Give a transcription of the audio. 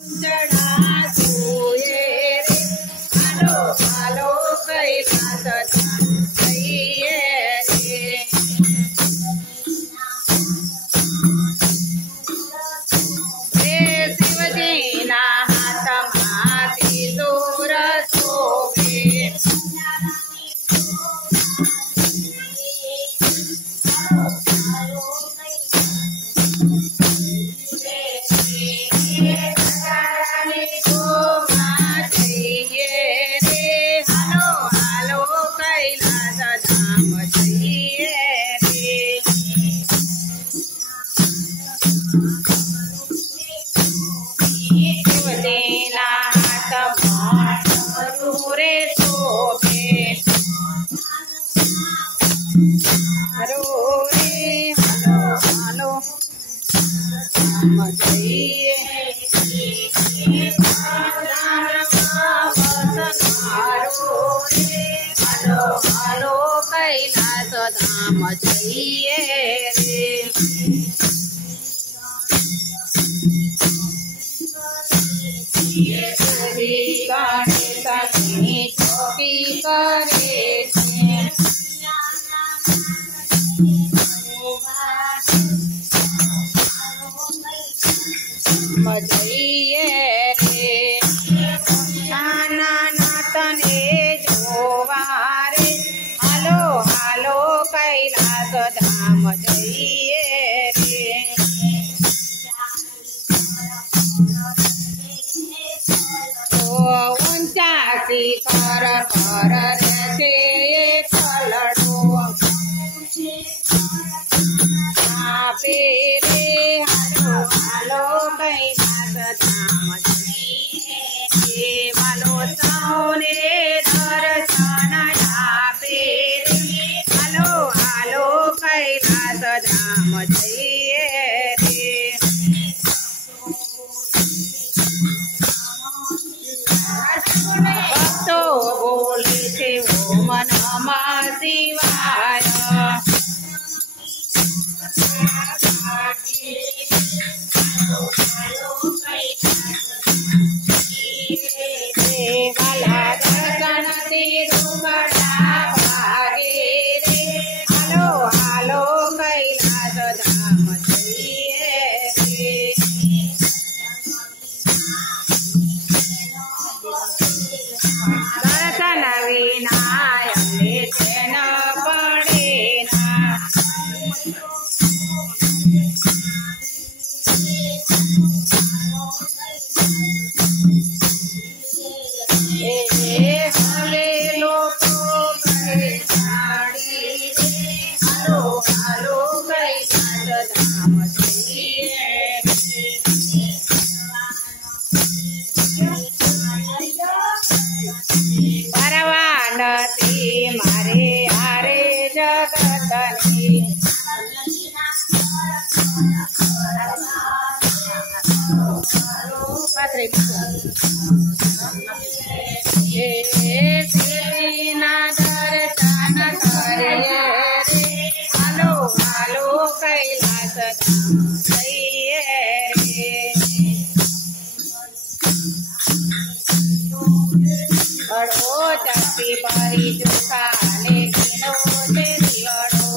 चढ़ा सोए रे हालो हालो कैलास धाम जइए रे। हे शिवजी ना हाथमा त्रिशूल शोभे। धाम जइए रे। गणेशनी चौकी करे मजइए रे। नाना नातने जोवा रे हालो हालो कैलास धाम जइए रे। ओ ऊंचा शिखर पर रहते खलड़ो पे रे हालो हालो कैलास धाम जइए। वालो सौने दर्शन आपे रे हालो हालो कैलास धाम जइए रे। भक्तो बोले थे ओम नमः शिवाय। वाला दर्शन तिरुमला भागे रे हालो हालो कैलास धाम जइए रे। दर्शन विनायक चैन पड़े ना। हले लोको कहे साड़ी रे हालो हालो कैलास धाम जइए। परवानती मारे हारे जगतनी ना दर्शन करे रे हालो हालो कैलास धाम जइए रे। बड़ो चट्टी परी चुकाने किनो से लड़ो